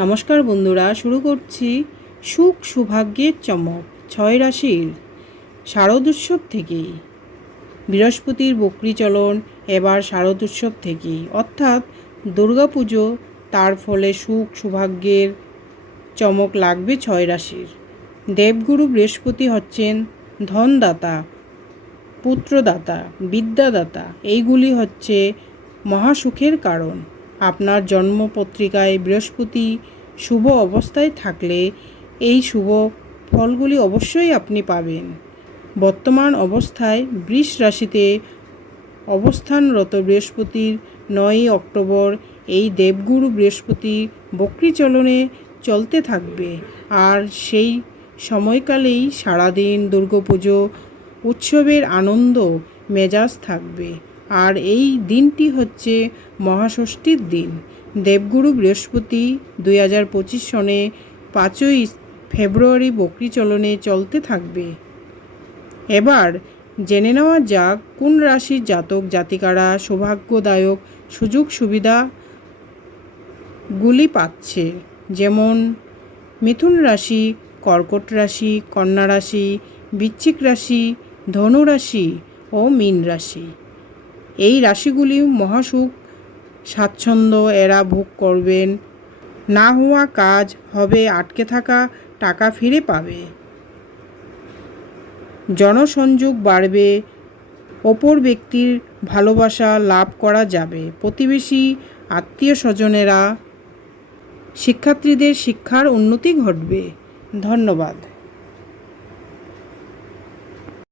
নমস্কার বন্ধুরা, শুরু করছি সুখ সৌভাগ্যের চমক 6 রাশির শারদোৎসব থেকেই। বৃহস্পতির বক্রী চলন এবার শারদোৎসব থেকেই, অর্থাৎ দুর্গাপুজো। তার ফলে সুখ সৌভাগ্যের চমক লাগবে 6 রাশির। দেবগুরু বৃহস্পতি হচ্ছেন ধনদাতা, পুত্রদাতা, বিদ্যাদাতা। এইগুলি হচ্ছে মহাসুখের কারণ। আপনার জন্মপত্রিকায় বৃহস্পতি শুভ অবস্থায় থাকলে এই শুভ ফলগুলি অবশ্যই আপনি পাবেন। বর্তমান অবস্থায় বৃষ রাশিতে অবস্থানরত বৃহস্পতির 9 অক্টোবর এই দেবগুরু বৃহস্পতি বক্রী চলনে চলতে থাকবে, আর সেই সময়কালেই সারাদিন দুর্গাপুজো উৎসবের আনন্দ মেজাজ থাকবে। আর এই দিনটি হচ্ছে মহাষষ্ঠীর দিন। দেবগুরু বৃহস্পতি 2025 সনে 5ই ফেব্রুয়ারি বক্রী চলনে চলতে থাকবে। এবার জেনে নেওয়া যাক কোন রাশির জাতক জাতিকারা সৌভাগ্যদায়ক সুযোগ সুবিধাগুলি পাচ্ছে। যেমন মিথুন রাশি, কর্কট রাশি, কন্যা রাশি, বৃশ্চিক রাশি, ধনু রাশি ও মীন রাশি। এই রাশিগুলি মহাসুখ স্বাচ্ছন্দ্য এরা ভোগ করবেন। না হওয়া কাজ হবে, আটকে থাকা টাকা ফিরে পাবে, জনসংযোগ বাড়বে, অপর ব্যক্তির ভালোবাসা লাভ করা যাবে। প্রতিবেশী আত্মীয় স্বজনেরা, শিক্ষার্থীদের শিক্ষার উন্নতি ঘটবে। ধন্যবাদ।